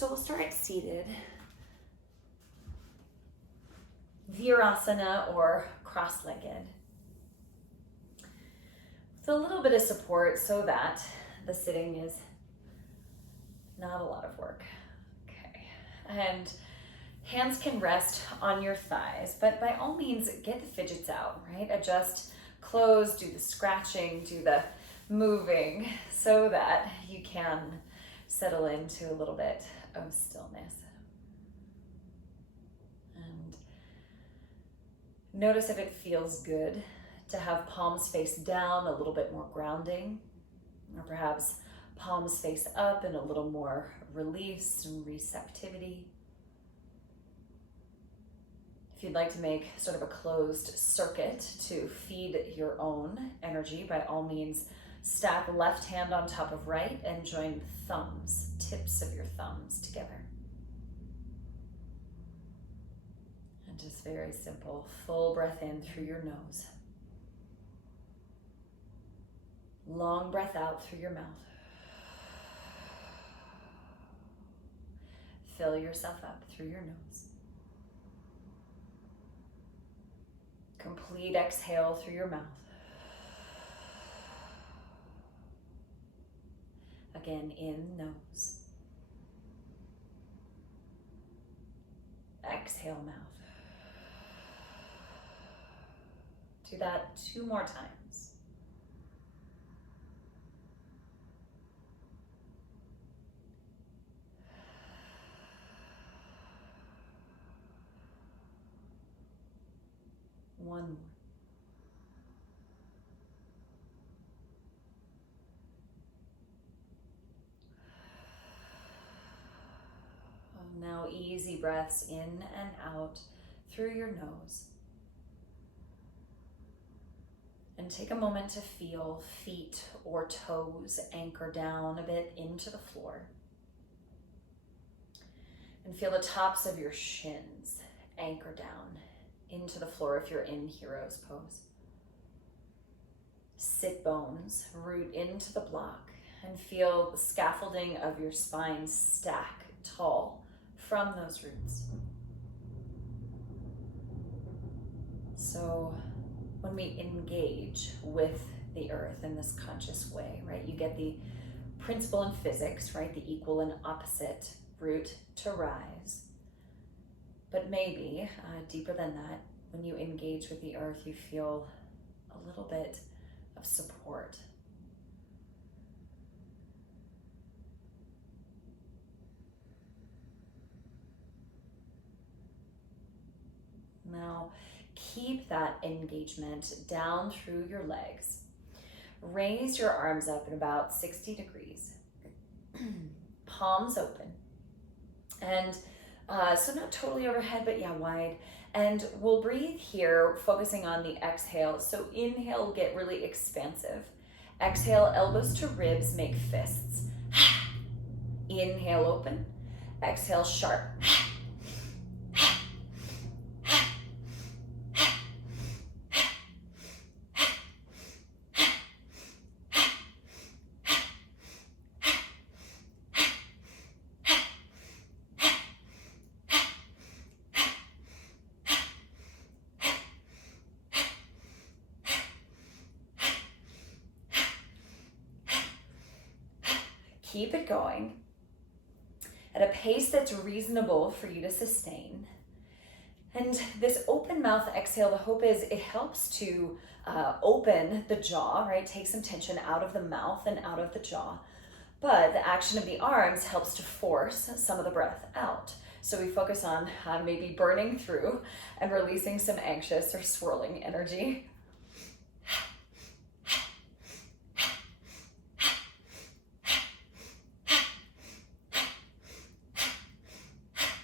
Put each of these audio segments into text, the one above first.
So we'll start seated. Virasana or cross-legged. With a little bit of support so that the sitting is not a lot of work. Okay, and hands can rest on your thighs, but by all means, get the fidgets out, right? Adjust, close, do the scratching, do the moving so that you can settle into a little bit of stillness. And notice if it feels good to have palms face down, a little bit more grounding, or perhaps palms face up and a little more release and receptivity. If you'd like to make sort of a closed circuit to feed your own energy, by all means, stack left hand on top of right and join thumbs, tips of your thumbs together. And just very simple, full breath in through your nose. Long breath out through your mouth. Fill yourself up through your nose. Complete exhale through your mouth. Again, in nose. Exhale, mouth. Do that 2 more times. One more. Now easy breaths in and out through your nose. And take a moment to feel feet or toes anchor down a bit into the floor. And feel the tops of your shins anchor down into the floor if you're in hero's pose. Sit bones root into the block and feel the scaffolding of your spine stack tall from those roots. So when we engage with the earth in this conscious way, right, you get the principle in physics, right, the equal and opposite root to rise. But maybe deeper than that, when you engage with the earth, you feel a little bit of support. Now, keep that engagement down through your legs. Raise your arms up at about 60 degrees. Palms open. And so not totally overhead, but yeah, wide. And we'll breathe here, focusing on the exhale. So inhale, get really expansive. Exhale, elbows to ribs, make fists. Inhale, open. Exhale, sharp. Keep it going at a pace that's reasonable for you to sustain. And this open mouth exhale, the hope is it helps to open the jaw, right? Take some tension out of the mouth and out of the jaw. But the action of the arms helps to force some of the breath out. So we focus on maybe burning through and releasing some anxious or swirling energy.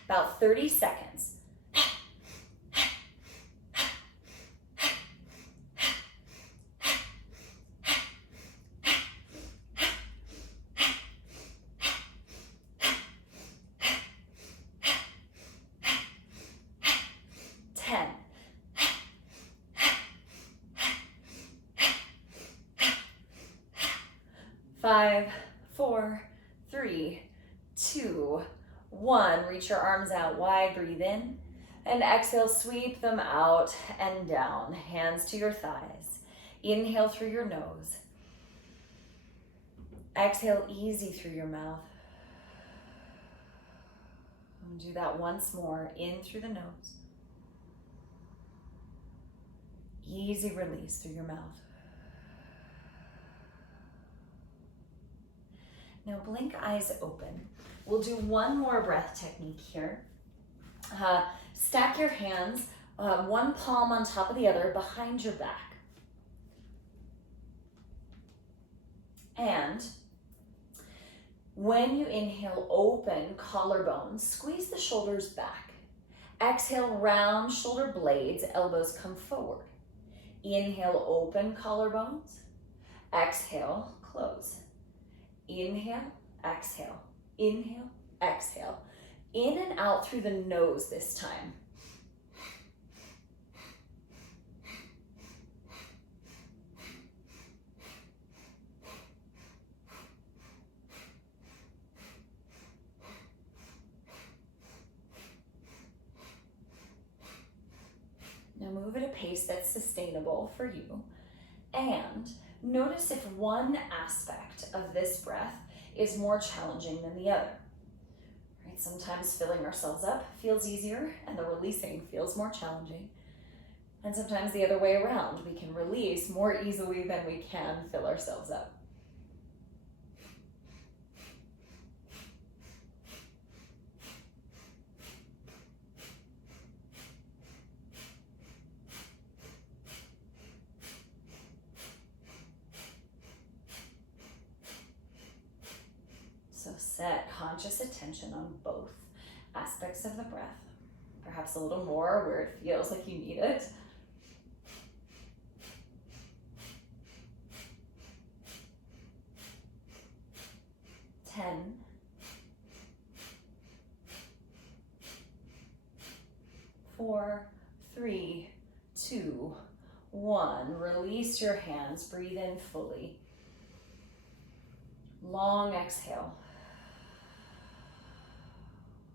About 30 seconds. Five, four, three, two, 1, reach your arms out wide, breathe in. And exhale, sweep them out and down, hands to your thighs. Inhale through your nose. Exhale, easy through your mouth. And do that once more, in through the nose. Easy release through your mouth. Now blink eyes open. We'll do one more breath technique here. Stack your hands, one palm on top of the other behind your back. And when you inhale, open collarbones, squeeze the shoulders back. Exhale, round shoulder blades, elbows come forward. Inhale, open collarbones. Exhale, close. Inhale, exhale, inhale, exhale. In and out through the nose this time. Now move at a pace that's sustainable for you. And notice if one aspect of this breath is more challenging than the other. Right? Sometimes filling ourselves up feels easier and the releasing feels more challenging. And sometimes the other way around, we can release more easily than we can fill ourselves up. So set conscious attention on both aspects of the breath, perhaps a little more where it feels like you need it. Ten. 4, 3, 2, 1. Release your hands, breathe in fully. Long exhale.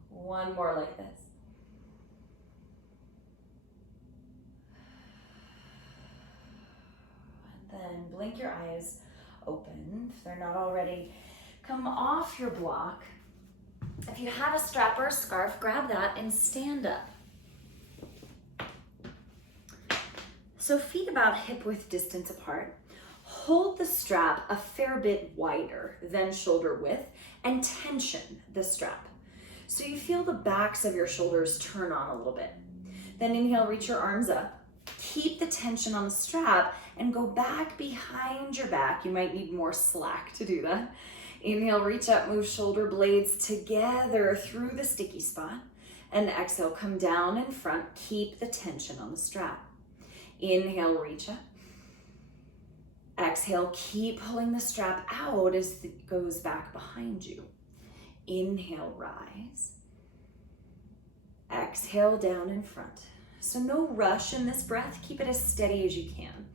One more like this. And then blink your eyes open if they're not already. Come off your block. If you have a strap or a scarf, grab that and stand up. So feet about hip width distance apart. Hold the strap a fair bit wider than shoulder width and tension the strap. So you feel the backs of your shoulders turn on a little bit. Then inhale, reach your arms up. Keep the tension on the strap and go back behind your back. You might need more slack to do that. Inhale, reach up, move shoulder blades together through the sticky spot. And exhale, come down in front. Keep the tension on the strap. Inhale, reach up. Exhale, keep pulling the strap out as it goes back behind you. Inhale, rise. Exhale, down in front. So no rush in this breath. Keep it as steady as you can.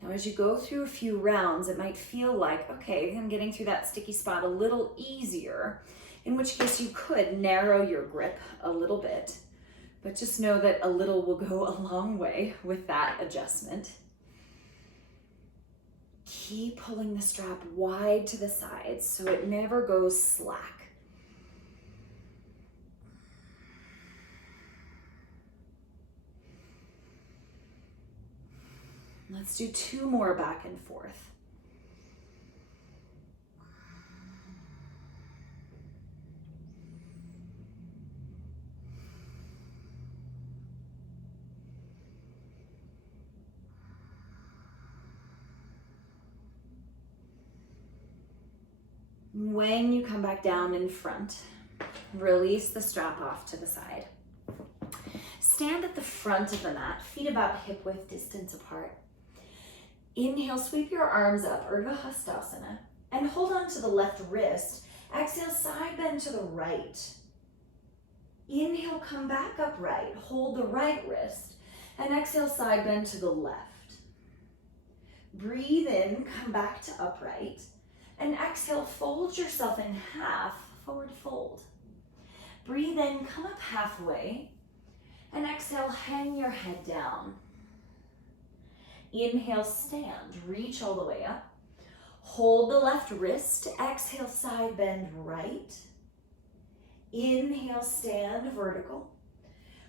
Now, as you go through a few rounds, it might feel like, okay, I'm getting through that sticky spot a little easier, in which case you could narrow your grip a little bit, but just know that a little will go a long way with that adjustment. Keep pulling the strap wide to the sides so it never goes slack. Let's do 2 more back and forth. When you come back down in front, release the strap off to the side. Stand at the front of the mat, feet about hip width distance apart. Inhale, sweep your arms up, Urdhva Hastasana, and hold on to the left wrist. Exhale, side bend to the right. Inhale, come back upright. Hold the right wrist. And exhale, side bend to the left. Breathe in, come back to upright. And exhale, fold yourself in half, forward fold. Breathe in, come up halfway. And exhale, hang your head down. Inhale, stand, reach all the way up. Hold the left wrist, exhale, side bend right. Inhale, stand, vertical.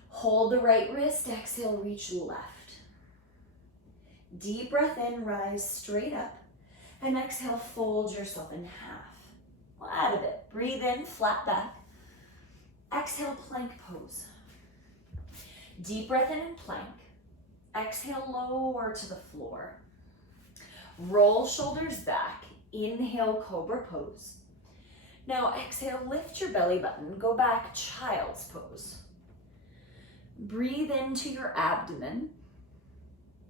Hold the right wrist, exhale, reach left. Deep breath in, rise straight up. And exhale, fold yourself in half. We'll add a bit. Breathe in, flat back. Exhale, plank pose. Deep breath in plank. Exhale, lower to the floor. Roll shoulders back. Inhale, cobra pose. Now exhale, lift your belly button. Go back, child's pose. Breathe into your abdomen.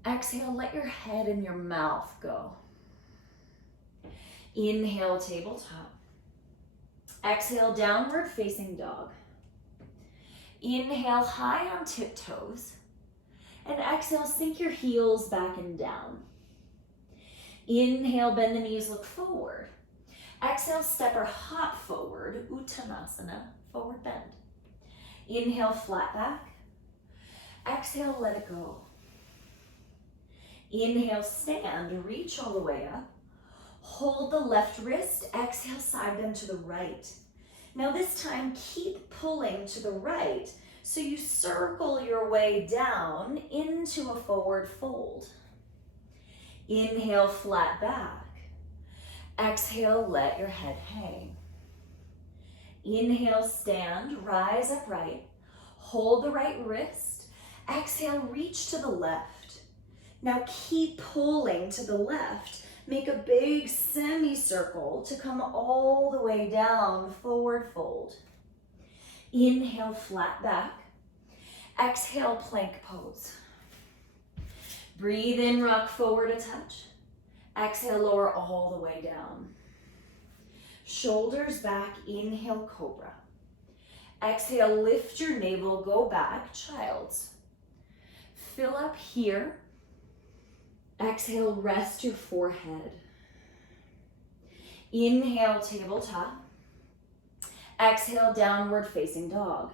Exhale, let your head and your mouth go. Inhale, tabletop. Exhale, downward facing dog. Inhale, high on tiptoes. And exhale, sink your heels back and down. Inhale, bend the knees, look forward. Exhale, step or hop forward, Uttanasana, forward bend. Inhale, flat back. Exhale, let it go. Inhale, stand, reach all the way up. Hold the left wrist, exhale, side bend to the right. Now this time, keep pulling to the right so you circle your way down into a forward fold. Inhale, flat back. Exhale, let your head hang. Inhale, stand, rise upright. Hold the right wrist. Exhale, reach to the left. Now keep pulling to the left. Make a big semicircle to come all the way down, forward fold. Inhale, flat back. Exhale, plank pose. Breathe in, rock forward a touch. Exhale, lower all the way down. Shoulders back, inhale, cobra. Exhale, lift your navel, go back, child's. Fill up here. Exhale, rest your forehead. Inhale, tabletop. Exhale, downward facing dog.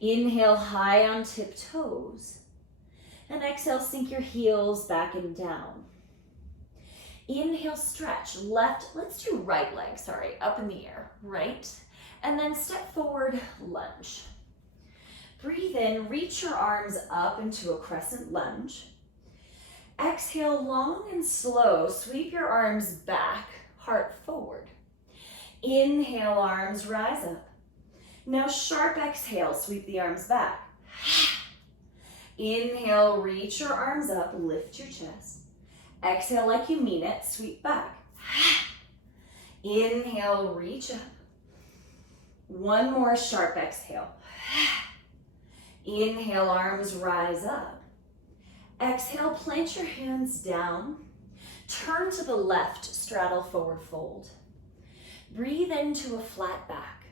Inhale, high on tiptoes. And exhale, sink your heels back and down. Inhale, stretch, left, let's do right leg, up in the air, right. And then step forward, lunge. Breathe in, reach your arms up into a crescent lunge. Exhale, long and slow, sweep your arms back, heart forward. Inhale, arms rise up. Now sharp exhale, sweep the arms back. Inhale, reach your arms up, lift your chest. Exhale like you mean it, sweep back. Inhale, reach up. One more sharp exhale. Inhale, arms rise up. Exhale, plant your hands down. Turn to the left, straddle forward fold. Breathe into a flat back.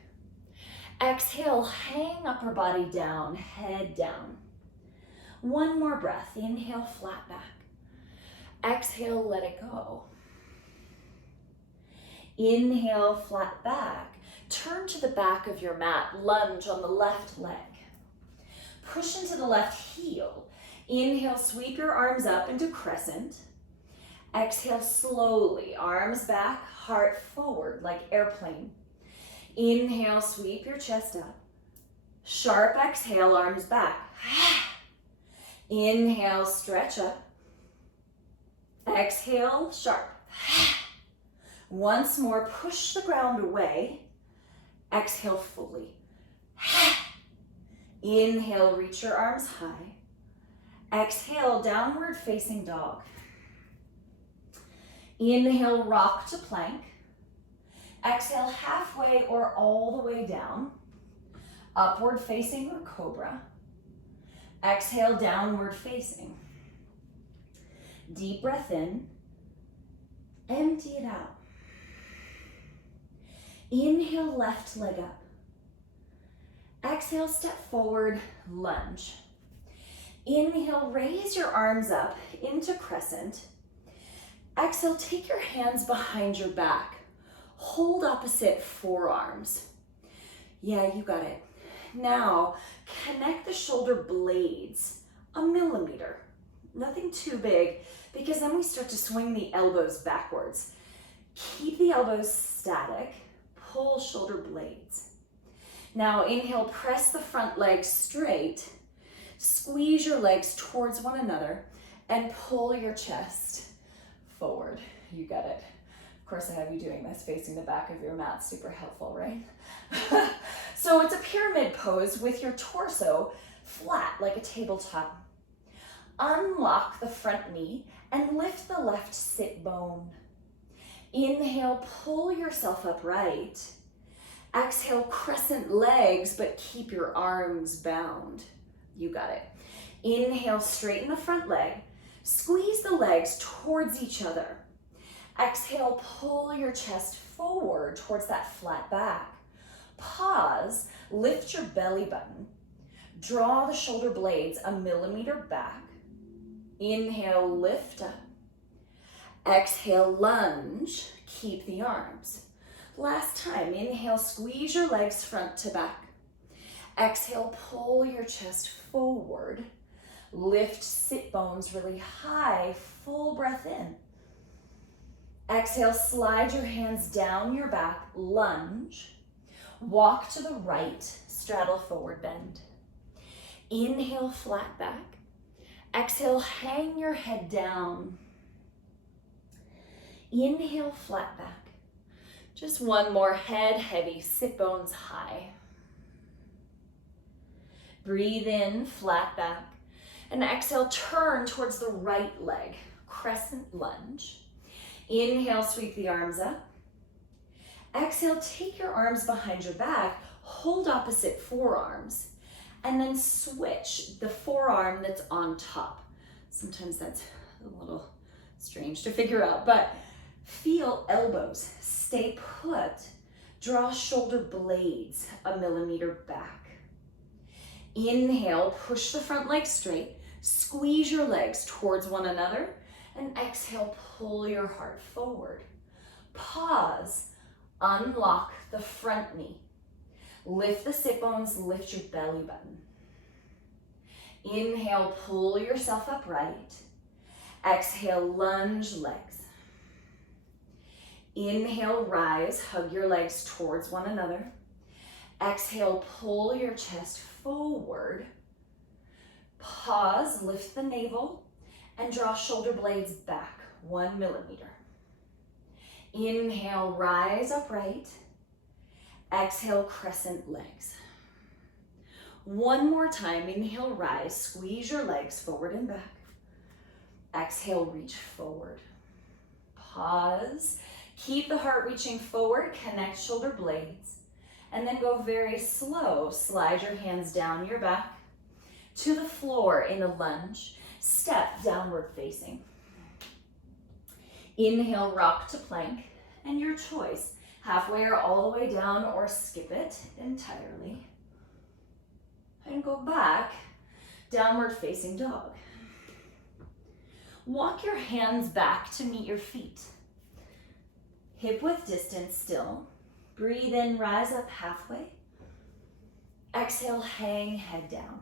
Exhale, hang upper body down, head down. One more breath. Inhale, flat back. Exhale, let it go. Inhale, flat back. Turn to the back of your mat, lunge on the left leg. Push into the left heel. Inhale, sweep your arms up into crescent. Exhale slowly, arms back, heart forward like airplane. Inhale, sweep your chest up. Sharp exhale, arms back. Inhale, stretch up. Exhale, sharp. Once more, push the ground away. Exhale fully. Inhale, reach your arms high. Exhale, downward facing dog. Inhale, rock to plank. Exhale, halfway or all the way down. Upward facing or cobra. Exhale, downward facing. Deep breath in. Empty it out. Inhale, left leg up. Exhale, step forward, lunge. Inhale, raise your arms up into crescent. Exhale, take your hands behind your back. Hold opposite forearms. Yeah, you got it. Now, connect the shoulder blades a millimeter. Nothing too big, because then we start to swing the elbows backwards. Keep the elbows static. Pull shoulder blades. Now, inhale, press the front leg straight. Squeeze your legs towards one another and pull your chest forward. You got it. Of course, I have you doing this facing the back of your mat. Super helpful, right? So it's a pyramid pose with your torso flat like a tabletop. Unlock the front knee and lift the left sit bone. Inhale, pull yourself upright. Exhale, crescent legs, but keep your arms bound. You got it. Inhale, straighten the front leg. Squeeze the legs towards each other. Exhale, pull your chest forward towards that flat back. Pause, lift your belly button. Draw the shoulder blades a millimeter back. Inhale, lift up. Exhale, lunge. Keep the arms. Last time, inhale, squeeze your legs front to back. Exhale, pull your chest forward. Lift sit bones really high, full breath in. Exhale, slide your hands down your back, lunge. Walk to the right, straddle forward bend. Inhale, flat back. Exhale, hang your head down. Inhale, flat back. Just one more, head heavy, sit bones high. Breathe in, flat back. And exhale, turn towards the right leg, crescent lunge. Inhale, sweep the arms up. Exhale, take your arms behind your back, hold opposite forearms, and then switch the forearm that's on top. Sometimes that's a little strange to figure out, but feel elbows, stay put. Draw shoulder blades a millimeter back. Inhale, push the front leg straight, squeeze your legs towards one another, and exhale, pull your heart forward. Pause, unlock the front knee. Lift the sit bones, lift your belly button. Inhale, pull yourself upright. Exhale, lunge legs. Inhale, rise, hug your legs towards one another. Exhale, pull your chest forward. Pause, lift the navel, and draw shoulder blades back 1 millimeter. Inhale, rise upright. Exhale, crescent legs. One more time, inhale, rise, squeeze your legs forward and back. Exhale, reach forward. Pause, keep the heart reaching forward, connect shoulder blades, and then go very slow. Slide your hands down your back to the floor in a lunge. Step downward facing. Inhale, rock to plank, and your choice. Halfway or all the way down, or skip it entirely. And go back, downward facing dog. Walk your hands back to meet your feet. Hip width distance still. Breathe in, rise up halfway. Exhale, hang head down.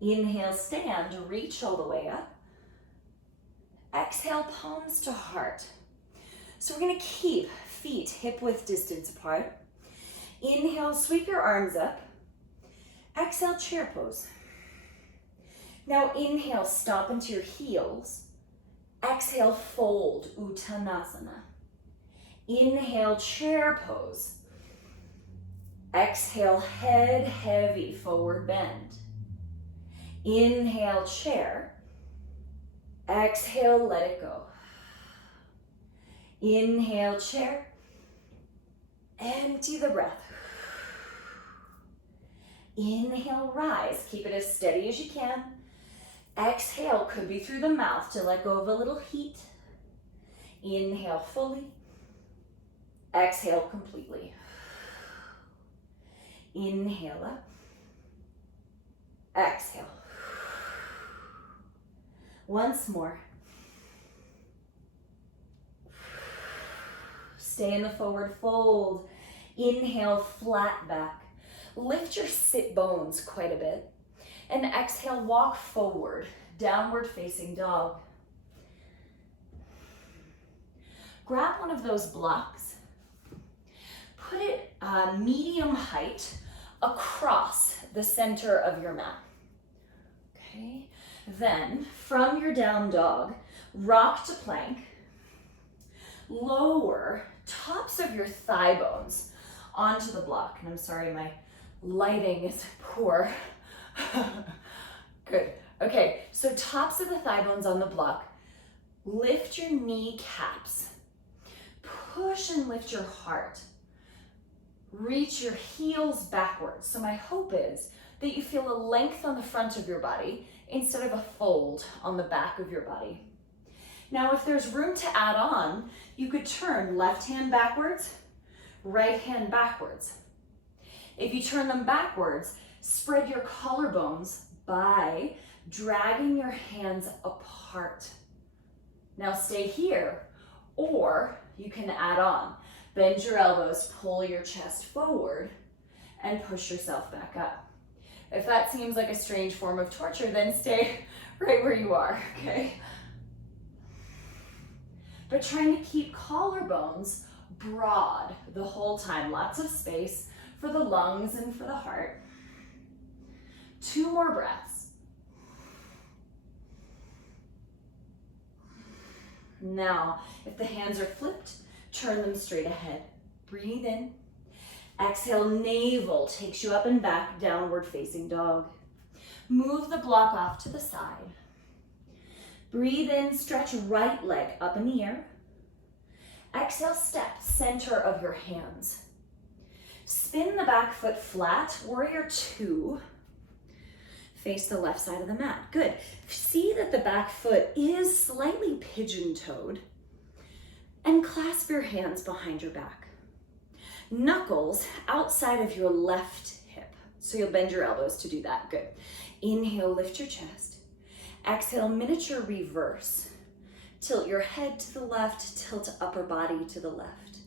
Inhale, stand, reach all the way up. Exhale, palms to heart. So we're gonna keep feet hip width distance apart. Inhale, sweep your arms up. Exhale, chair pose. Now inhale, stop into your heels. Exhale, fold, Uttanasana. Inhale, chair pose. Exhale, head heavy, forward bend. Inhale, chair. Exhale, let it go. Inhale, chair. Empty the breath. Inhale, rise. Keep it as steady as you can. Exhale, could be through the mouth to let go of a little heat. Inhale fully. Exhale completely. Inhale up. Exhale. Once more. Stay in the forward fold. Inhale, flat back. Lift your sit bones quite a bit. And exhale, walk forward, downward facing dog. Grab one of those blocks. Put it medium height across the center of your mat. Okay. Then, from your down dog, rock to plank. Lower tops of your thigh bones onto the block. And I'm sorry, my lighting is poor. Good. Okay, so tops of the thigh bones on the block. Lift your kneecaps. Push and lift your heart. Reach your heels backwards. So my hope is that you feel a length on the front of your body instead of a fold on the back of your body. Now, if there's room to add on, you could turn left hand backwards, right hand backwards. If you turn them backwards, spread your collarbones by dragging your hands apart. Now stay here, or you can add on. Bend your elbows, pull your chest forward, and push yourself back up. If that seems like a strange form of torture, then stay right where you are, okay? But trying to keep collarbones broad the whole time. Lots of space for the lungs and for the heart. 2 more breaths. Now, if the hands are flipped, turn them straight ahead. Breathe in. Exhale, navel takes you up and back, downward facing dog. Move the block off to the side. Breathe in, stretch right leg up in the air. Exhale, step center of your hands. Spin the back foot flat, warrior 2. Face the left side of the mat. Good. See that the back foot is slightly pigeon-toed. And clasp your hands behind your back. Knuckles outside of your left hip. So you'll bend your elbows to do that. Good. Inhale, lift your chest. Exhale, miniature reverse. Tilt your head to the left, tilt upper body to the left.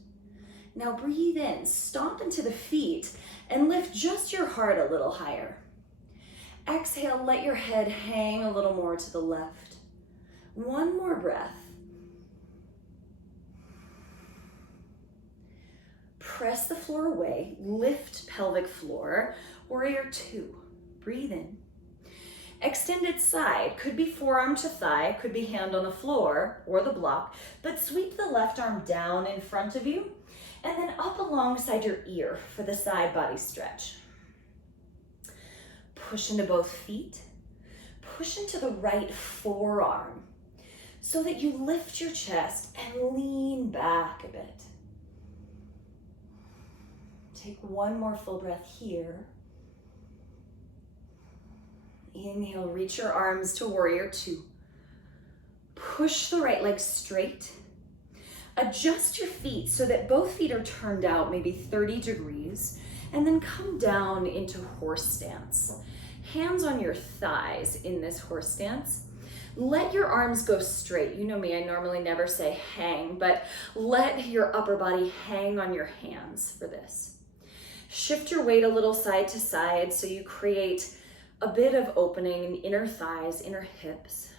Now breathe in, stomp into the feet, and lift just your heart a little higher. Exhale, let your head hang a little more to the left. 1 more breath. Press the floor away, lift pelvic floor, warrior 2. Breathe in. Extended side, could be forearm to thigh, could be hand on the floor or the block, but sweep the left arm down in front of you and then up alongside your ear for the side body stretch. Push into both feet, push into the right forearm so that you lift your chest and lean back a bit. Take 1 more full breath here. Inhale, reach your arms to warrior 2. Push the right leg straight. Adjust your feet so that both feet are turned out maybe 30 degrees, and then come down into horse stance. Hands on your thighs in this horse stance. Let your arms go straight. You know me, I normally never say hang, but let your upper body hang on your hands for this. Shift your weight a little side to side so you create a bit of opening in inner thighs, inner hips.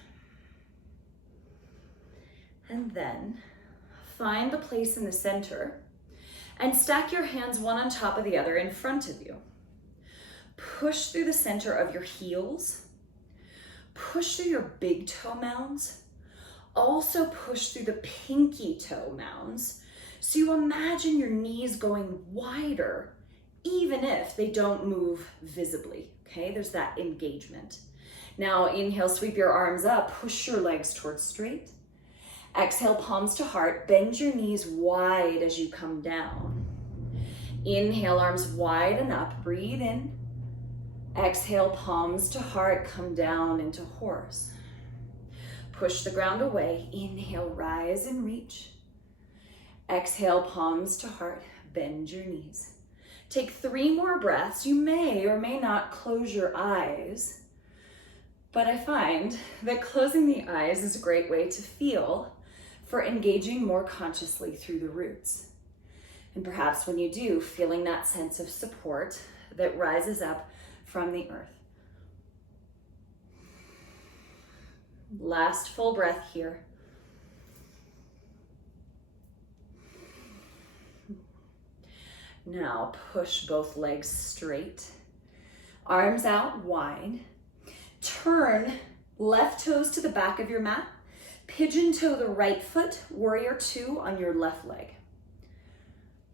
And then find the place in the center and stack your hands one on top of the other in front of you. Push through the center of your heels. Push through your big toe mounds. Also push through the pinky toe mounds. So you imagine your knees going wider, even if they don't move visibly, okay? There's that engagement. Now inhale, sweep your arms up, push your legs towards straight. Exhale, palms to heart, bend your knees wide as you come down. Inhale, arms wide and up, breathe in. Exhale, palms to heart, come down into horse. Push the ground away, inhale, rise and reach. Exhale, palms to heart, bend your knees. Take 3 more breaths. You may or may not close your eyes, but I find that closing the eyes is a great way to feel for engaging more consciously through the roots. And perhaps when you do, feeling that sense of support that rises up from the earth. Last full breath here. Now push both legs straight, arms out wide. Turn left toes to the back of your mat. Pigeon toe the right foot, warrior 2 on your left leg.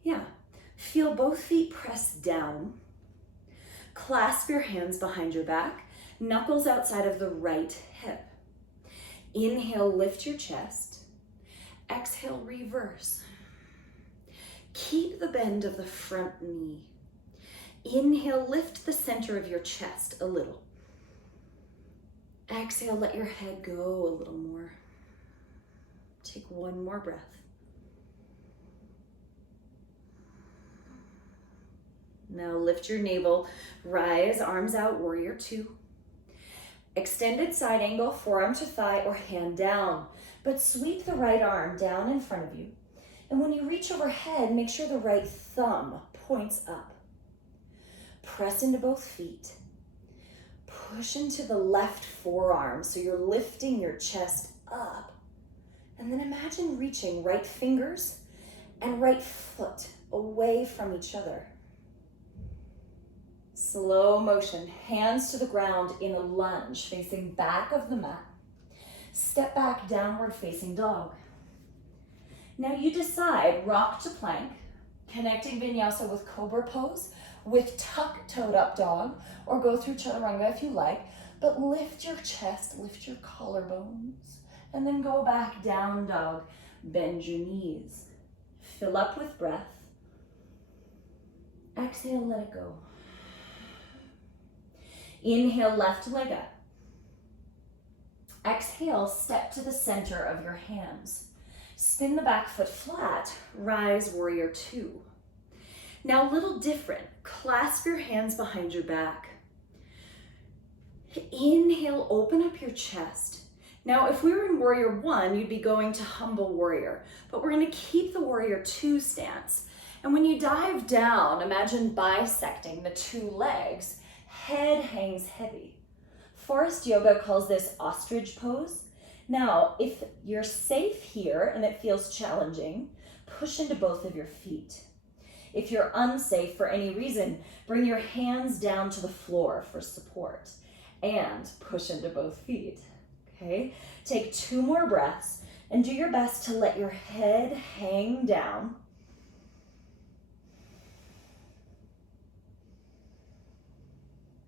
Yeah, feel both feet press down. Clasp your hands behind your back, knuckles outside of the right hip. Inhale, lift your chest. Exhale, reverse. Keep the bend of the front knee. Inhale, lift the center of your chest a little. Exhale, let your head go a little more. Take 1 more breath. Now lift your navel, rise, arms out, warrior 2. Extended side angle, forearm to thigh or hand down, but sweep the right arm down in front of you. And when you reach overhead, make sure the right thumb points up. Press into both feet. Push into the left forearm so you're lifting your chest up. And then imagine reaching right fingers and right foot away from each other. Slow motion, hands to the ground in a lunge, facing back of the mat. Step back, downward facing dog. Now you decide, rock to plank, connecting vinyasa with cobra pose, with tuck-toed up dog, or go through chaturanga if you like, but lift your chest, lift your collarbones, and then go back, down dog, bend your knees. Fill up with breath. Exhale, let it go. Inhale, left leg up. Exhale, step to the center of your hands. Spin the back foot flat, rise, warrior 2. Now a little different, clasp your hands behind your back. Inhale, open up your chest. Now if we were in warrior 1, you'd be going to humble warrior, but we're gonna keep the warrior 2 stance. And when you dive down, imagine bisecting the 2 legs, head hangs heavy. Forest yoga calls this ostrich pose. Now, if you're safe here and it feels challenging, push into both of your feet. If you're unsafe for any reason, bring your hands down to the floor for support and push into both feet, okay? Take 2 more breaths and do your best to let your head hang down.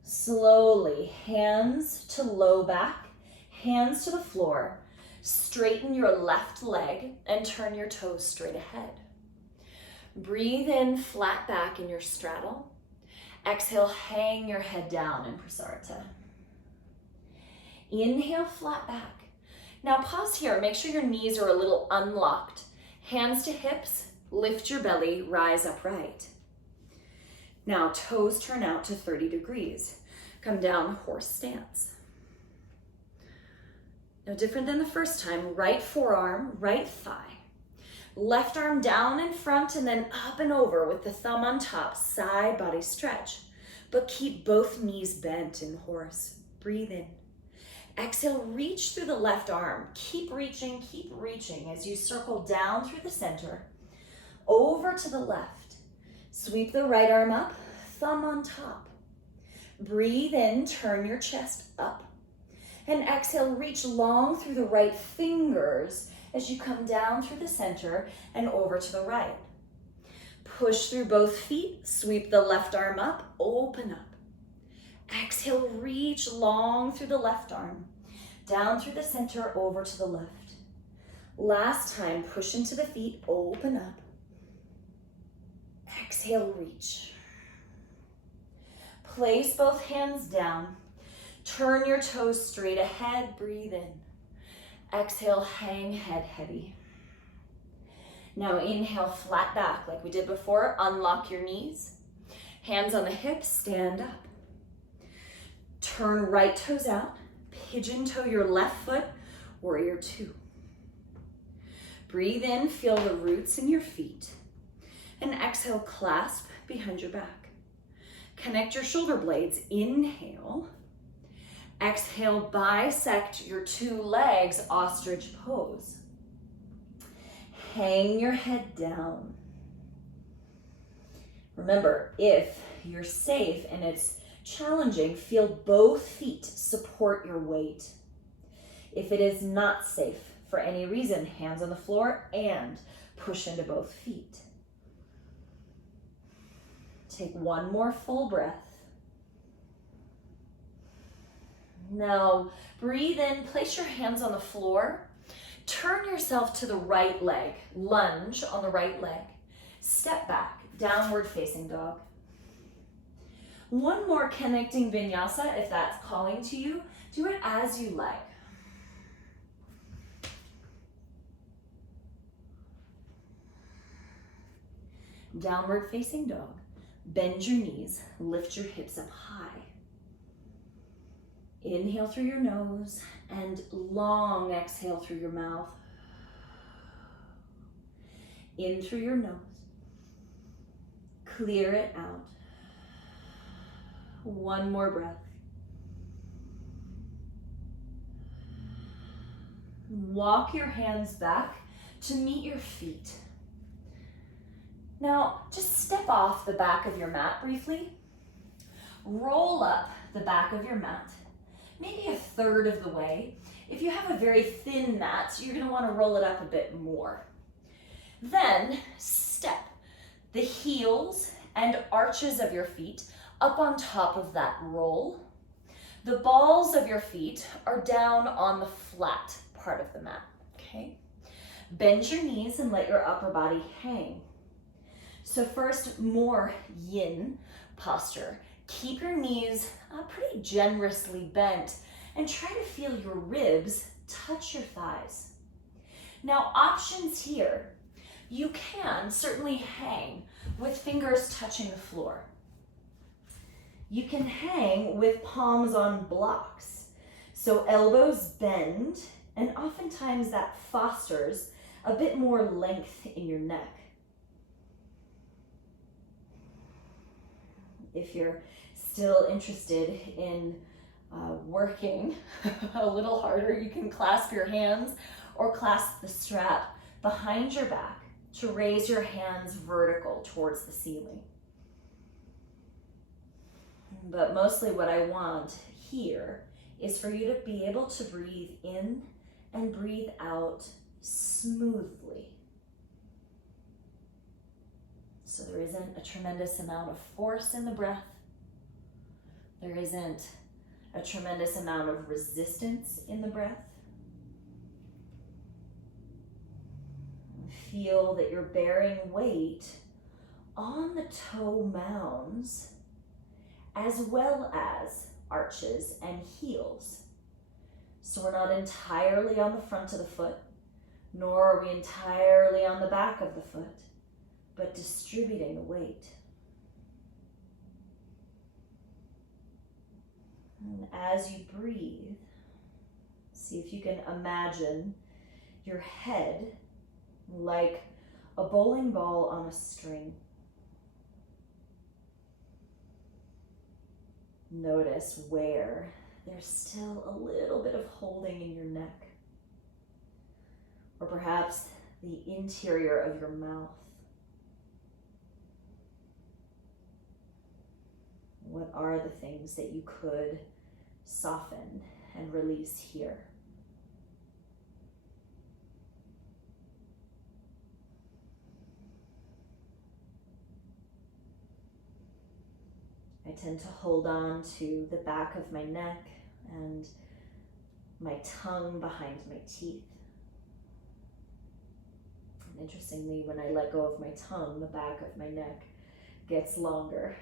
Slowly, hands to low back, hands to the floor. Straighten your left leg and turn your toes straight ahead. Breathe in, flat back in your straddle. Exhale, hang your head down in Prasarita. Inhale, flat back. Now pause here, make sure your knees are a little unlocked. Hands to hips, lift your belly, rise upright. Now toes turn out to 30 degrees. Come down, horse stance. No different than the first time, right forearm, right thigh. Left arm down in front and then up and over with the thumb on top, side body stretch. But keep both knees bent in horse. Breathe in. Exhale, reach through the left arm. Keep reaching as you circle down through the center, over to the left. Sweep the right arm up, thumb on top. Breathe in, turn your chest up. And exhale, reach long through the right fingers as you come down through the center and over to the right. Push through both feet, sweep the left arm up, open up. Exhale, reach long through the left arm, down through the center, over to the left. Last time, push into the feet, open up. Exhale, reach. Place both hands down. Turn your toes straight ahead, breathe in. Exhale, hang head heavy. Now inhale, flat back like we did before. Unlock your knees. Hands on the hips, stand up. Turn right toes out. Pigeon toe your left foot, warrior two. Breathe in, feel the roots in your feet. And exhale, clasp behind your back. Connect your shoulder blades, inhale. Exhale, bisect your two legs, ostrich pose. Hang your head down. Remember, if you're safe and it's challenging, feel both feet support your weight. If it is not safe for any reason, hands on the floor and push into both feet. Take one more full breath. Now breathe in, place your hands on the floor. Turn yourself to the right leg, lunge on the right leg. Step back, downward facing dog. One more connecting vinyasa, if that's calling to you. Do it as you like. Downward facing dog. Bend your knees, lift your hips up high. Inhale through your nose and long exhale through your mouth. In through your nose. Clear it out. One more breath. Walk your hands back to meet your feet. Now, just step off the back of your mat briefly. Roll up the back of your mat, maybe a third of the way. If you have a very thin mat, you're going to want to roll it up a bit more. Then step the heels and arches of your feet up on top of that roll. The balls of your feet are down on the flat part of the mat, okay? Bend your knees and let your upper body hang. So first, more yin posture. Keep your knees pretty generously bent and try to feel your ribs touch your thighs. Now, options here. You can certainly hang with fingers touching the floor. You can hang with palms on blocks. So elbows bend, and oftentimes that fosters a bit more length in your neck. If you're still interested in working a little harder, you can clasp your hands or clasp the strap behind your back to raise your hands vertical towards the ceiling. But mostly what I want here is for you to be able to breathe in and breathe out smoothly. So there isn't a tremendous amount of force in the breath. There isn't a tremendous amount of resistance in the breath. Feel that you're bearing weight on the toe mounds as well as arches and heels. So we're not entirely on the front of the foot, nor are we entirely on the back of the foot, but distributing the weight. And as you breathe, see if you can imagine your head like a bowling ball on a string. Notice where there's still a little bit of holding in your neck, or perhaps the interior of your mouth. What are the things that you could soften and release here? I tend to hold on to the back of my neck and my tongue behind my teeth. And interestingly, when I let go of my tongue, the back of my neck gets longer.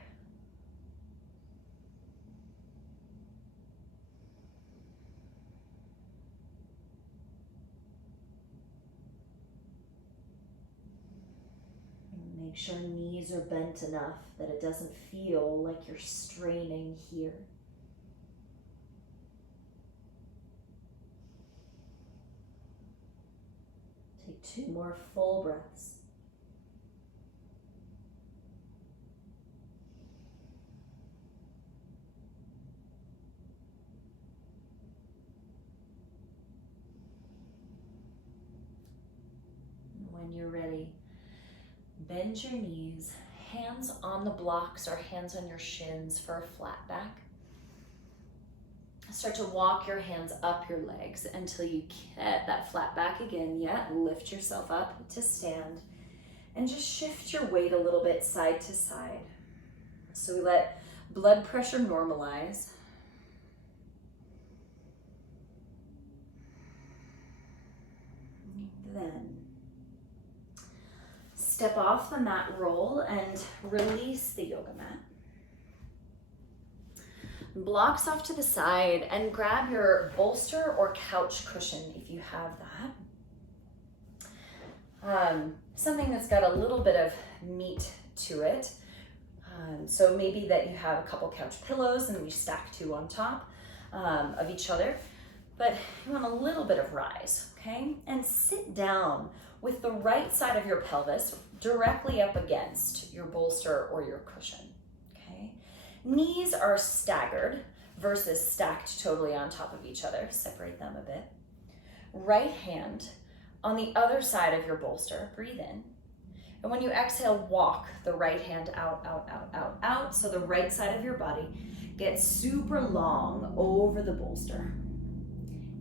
Make sure knees are bent enough that it doesn't feel like you're straining here. Take 2 more full breaths. When you're ready, bend your knees, hands on the blocks or hands on your shins for a flat back. Start to walk your hands up your legs until you get that flat back again. Yeah, lift yourself up to stand and just shift your weight a little bit side to side. So we let blood pressure normalize. Then step off the mat roll and release the yoga mat. Blocks off to the side and grab your bolster or couch cushion if you have that. Something that's got a little bit of meat to it. So maybe that you have a couple couch pillows and we stack 2 on top of each other. But you want a little bit of rise, okay? And sit down with the right side of your pelvis directly up against your bolster or your cushion. Knees are staggered versus stacked totally on top of each other. Separate them a bit. Right hand on the other side of your bolster. Breathe in. And when you exhale, walk the right hand out, out, out, out, out. So the right side of your body gets super long over the bolster.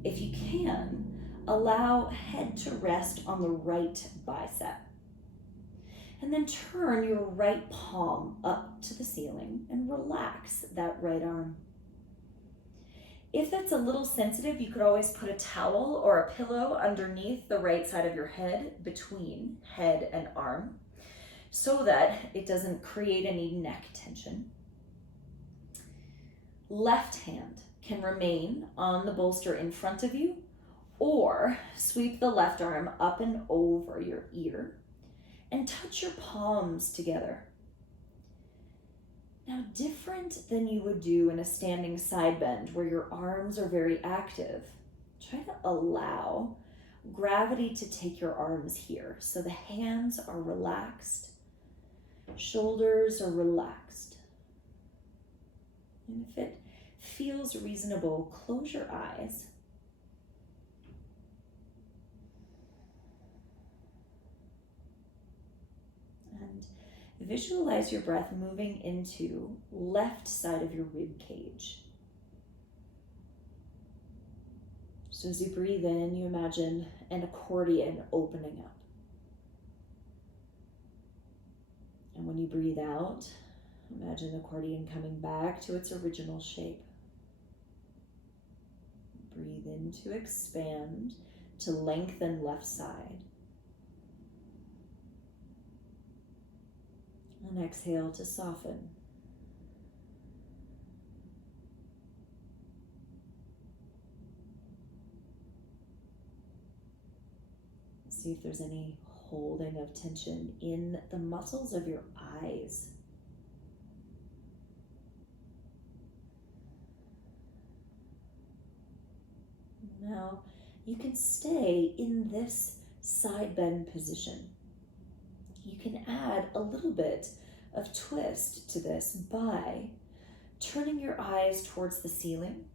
If you can, allow head to rest on the right bicep. And then turn your right palm up to the ceiling and relax that right arm. If that's a little sensitive, you could always put a towel or a pillow underneath the right side of your head, between head and arm, so that it doesn't create any neck tension. Left hand can remain on the bolster in front of you, or sweep the left arm up and over your ear and touch your palms together. Now, different than you would do in a standing side bend where your arms are very active, try to allow gravity to take your arms here. So the hands are relaxed, shoulders are relaxed. And if it feels reasonable, close your eyes. And visualize your breath moving into left side of your rib cage. So as you breathe in, you imagine an accordion opening up. And when you breathe out, imagine the accordion coming back to its original shape. Breathe in to expand, to lengthen left side. And exhale to soften. See if there's any holding of tension in the muscles of your eyes. Now, you can stay in this side bend position. You can add a little bit of twist to this by turning your eyes towards the ceiling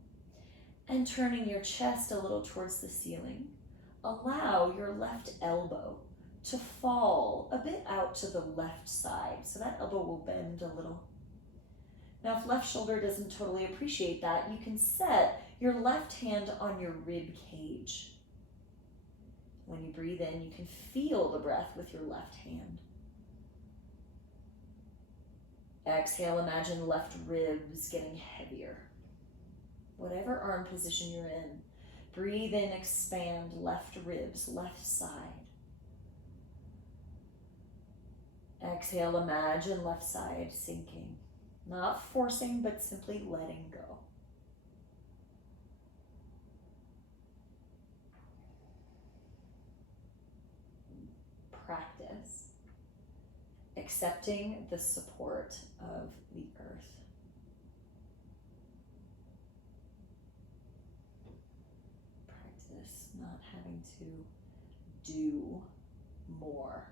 and turning your chest a little towards the ceiling. Allow your left elbow to fall a bit out to the left side, so that elbow will bend a little. Now, if left shoulder doesn't totally appreciate that, you can set your left hand on your rib cage. When you breathe in, you can feel the breath with your left hand. Exhale, imagine left ribs getting heavier. Whatever arm position you're in, breathe in, expand left ribs, left side. Exhale, imagine left side sinking. Not forcing, but simply letting go. Practice accepting the support of the earth. Practice not having to do more.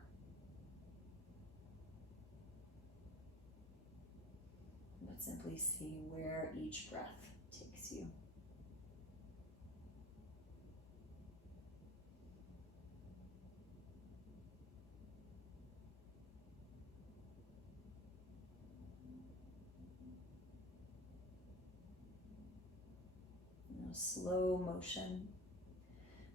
But simply see where each breath takes you. Slow motion.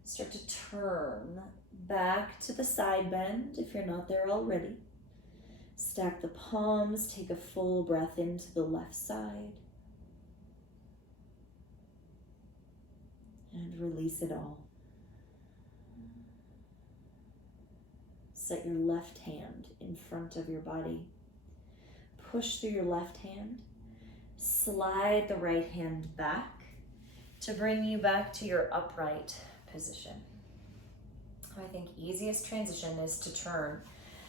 Start to turn back to the side bend if you're not there already. Stack the palms, take a full breath into the left side. And release it all. Set your left hand in front of your body. Push through your left hand. Slide the right hand back to bring you back to your upright position. I think easiest transition is to turn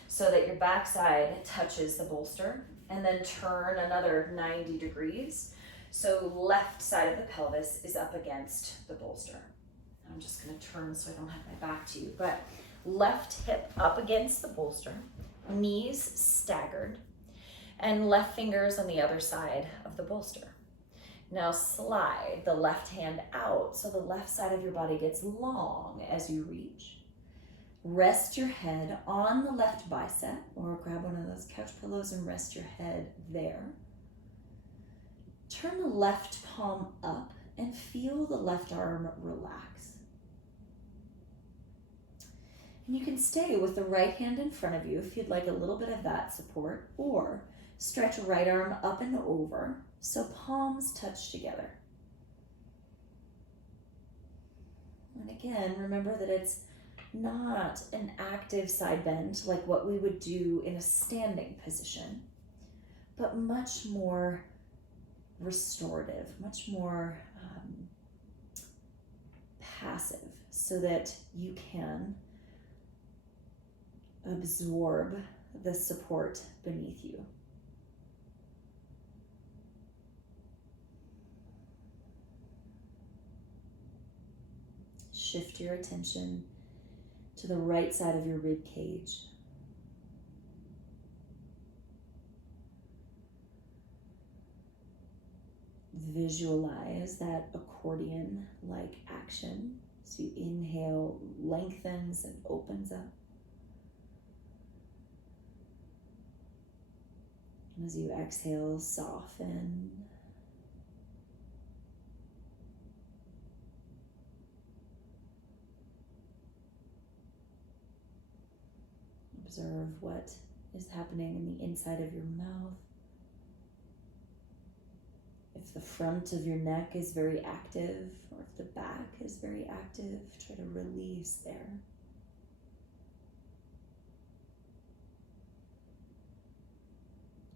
so that your backside touches the bolster, and then turn another 90 degrees. So left side of the pelvis is up against the bolster. I'm just gonna turn so I don't have my back to you, but left hip up against the bolster, knees staggered, and left fingers on the other side of the bolster. Now slide the left hand out so the left side of your body gets long as you reach. Rest your head on the left bicep, or grab one of those couch pillows and rest your head there. Turn the left palm up and feel the left arm relax. And you can stay with the right hand in front of you if you'd like a little bit of that support, or stretch right arm up and over so palms touch together. And again, remember that it's not an active side bend like what we would do in a standing position, but much more restorative, much more passive, so that you can absorb the support beneath you. Shift your attention to the right side of your rib cage. Visualize that accordion-like action. So you inhale, lengthens and opens up. And as you exhale, soften. Observe what is happening in the inside of your mouth. If the front of your neck is very active, or if the back is very active, try to release there.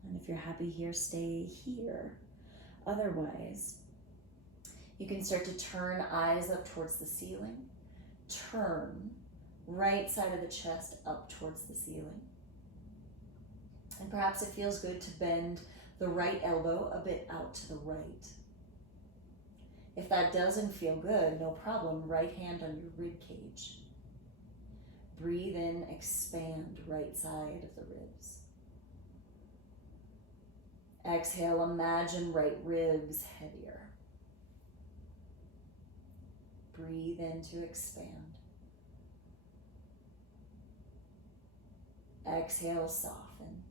And if you're happy here, stay here. Otherwise, you can start to turn eyes up towards the ceiling. Turn right side of the chest up towards the ceiling. And perhaps it feels good to bend the right elbow a bit out to the right. If that doesn't feel good, no problem. Right hand on your rib cage. Breathe in, expand right side of the ribs. Exhale, imagine right ribs heavier. Breathe in to expand. Exhale, soften.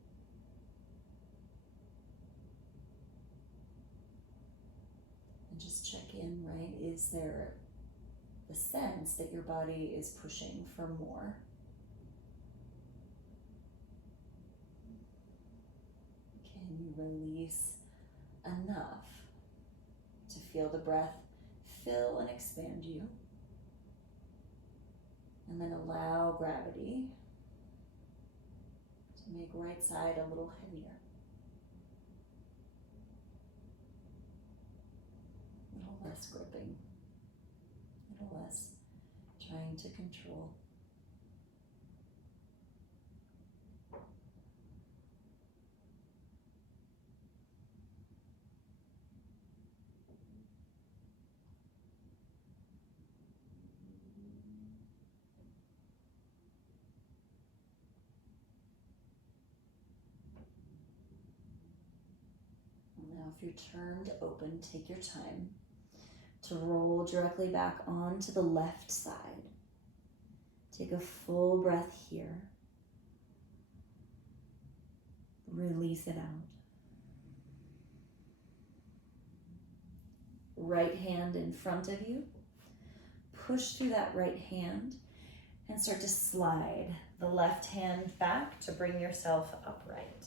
And just check in, right? Is there the sense that your body is pushing for more? Can you release enough to feel the breath fill and expand you? And then allow gravity to make right side a little heavier. A little less gripping. A little less trying to control. if you're turned open, take your time to roll directly back onto the left side. Take a full breath here. Release it out. Right hand in front of you. Push through that right hand and start to slide the left hand back to bring yourself upright.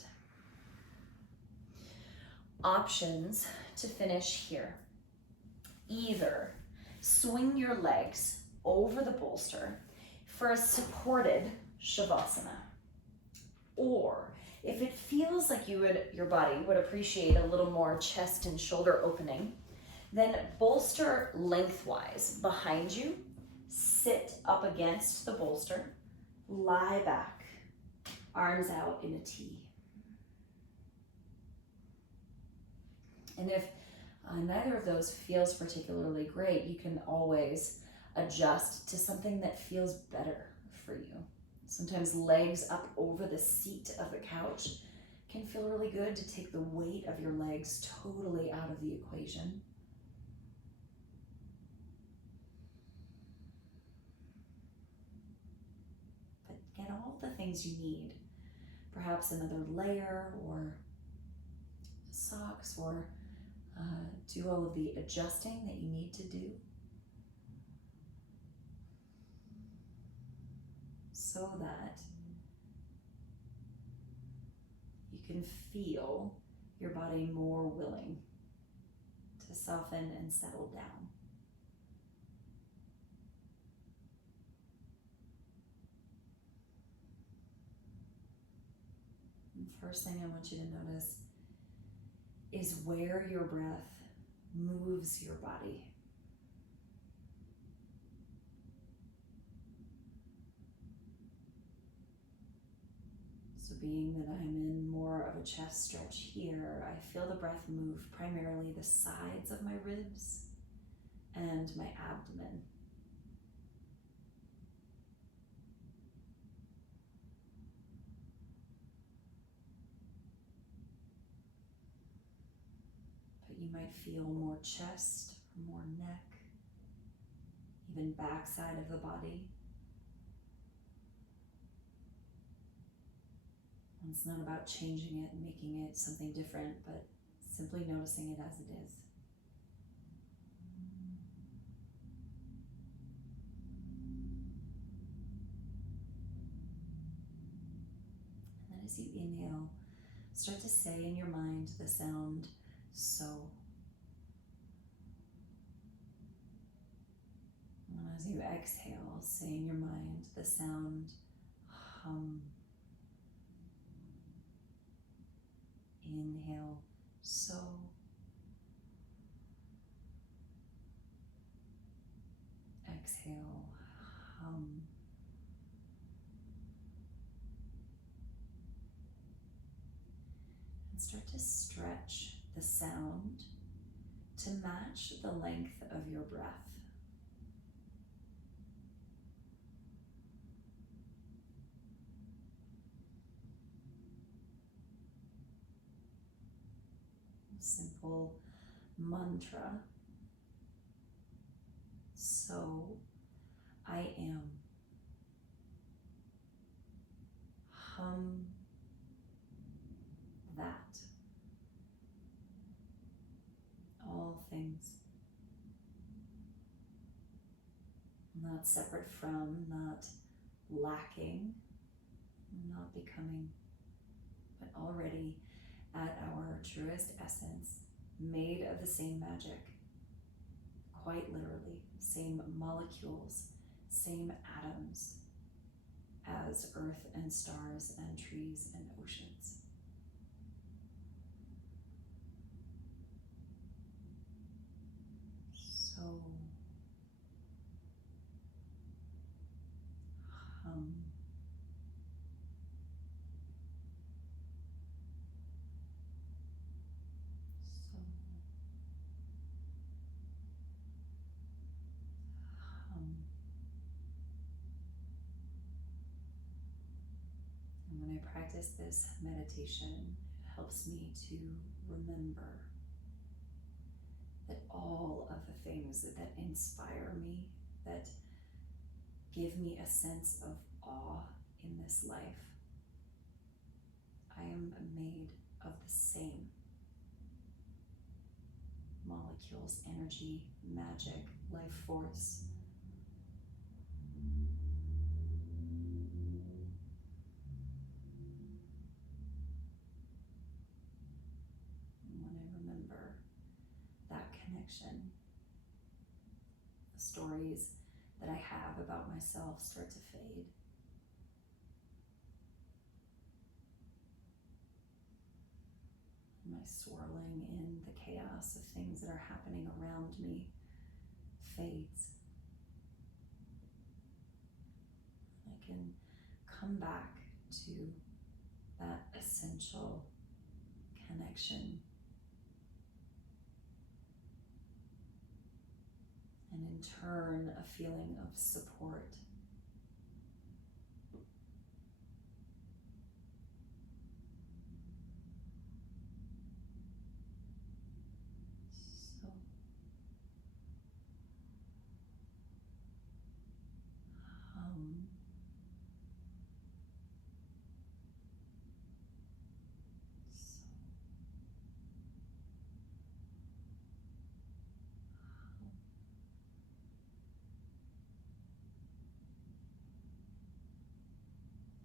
Options to finish here. Either swing your legs over the bolster for a supported Shavasana, or if it feels like your body would appreciate a little more chest and shoulder opening, then bolster lengthwise behind you, sit up against the bolster, lie back, arms out in a T. And if neither of those feels particularly great, you can always adjust to something that feels better for you. Sometimes legs up over the seat of the couch can feel really good to take the weight of your legs totally out of the equation. But get all the things you need. Perhaps another layer or socks, or do all of the adjusting that you need to do so that you can feel your body more willing to soften and settle down. And first thing I want you to notice is where your breath moves your body. So being that I'm in more of a chest stretch here, I feel the breath move primarily the sides of my ribs and my abdomen. But you might feel more chest, more neck, even backside of the body. It's not about changing it and making it something different, but simply noticing it as it is. And then as you inhale, start to say in your mind the sound so. And as you exhale, say in your mind the sound hum. Inhale, so. Exhale, hum. And start to stretch the sound to match the length of your breath. Simple mantra. So I am. Hum that. All things. Not separate from, not lacking, not becoming, but already at our truest essence, made of the same magic, quite literally, same molecules, same atoms as earth and stars and trees and oceans. So, hum. So, hum. And when I practice this meditation, it helps me to remember that all of the things that inspire me, that give me a sense of awe in this life, I am made of the same molecules, energy, magic, life force. And when I remember that connection, the stories that I have about myself start to fade. My swirling in the chaos of things that are happening around me fades. I can come back to that essential connection, and in turn a feeling of support. So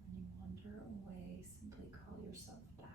when you wander away, simply call yourself back.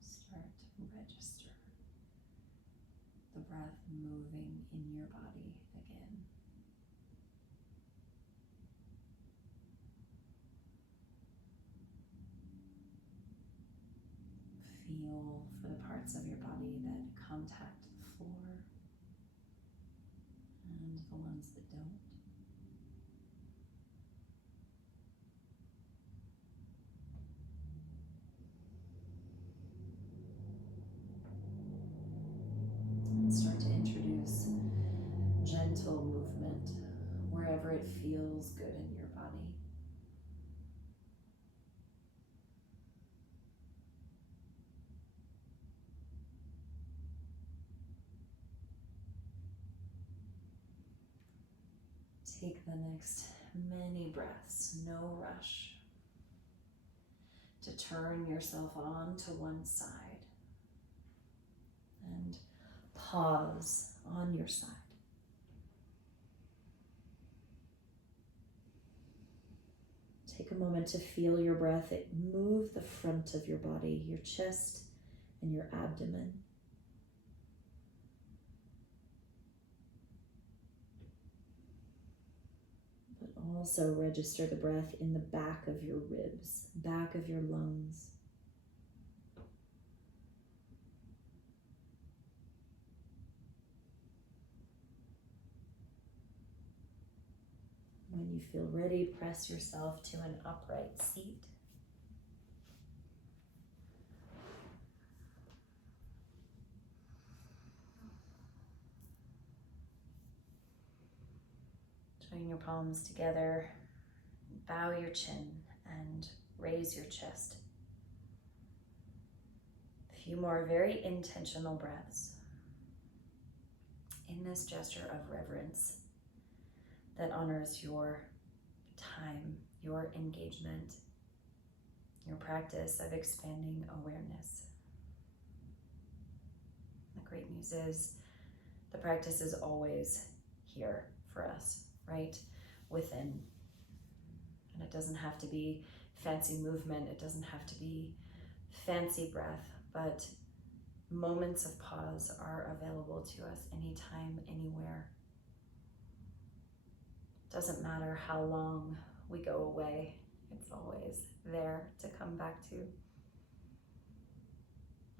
Start to register the breath moving in your body again. Feel for the parts of your body that contact the floor and the ones that don't. And start to introduce gentle movement wherever it feels good in your body. Take the next many breaths, no rush, to turn yourself on to one side and pause on your side. Take a moment to feel your breath. Move the front of your body, your chest and your abdomen. But also register the breath in the back of your ribs, back of your lungs. When you feel ready, press yourself to an upright seat. Join your palms together. Bow your chin and raise your chest. A few more very intentional breaths in this gesture of reverence that honors your time, your engagement, your practice of expanding awareness. The great news is the practice is always here for us, right within. And it doesn't have to be fancy movement, it doesn't have to be fancy breath, but moments of pause are available to us anytime, anywhere. Doesn't matter how long we go away, it's always there to come back to.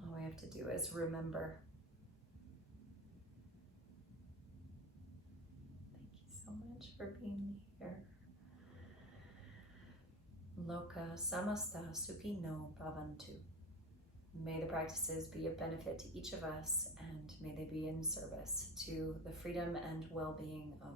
All we have to do is remember. Thank you so much for being here. Loka samasta sukhino bhavantu. May the practices be of benefit to each of us, and may they be in service to the freedom and well-being of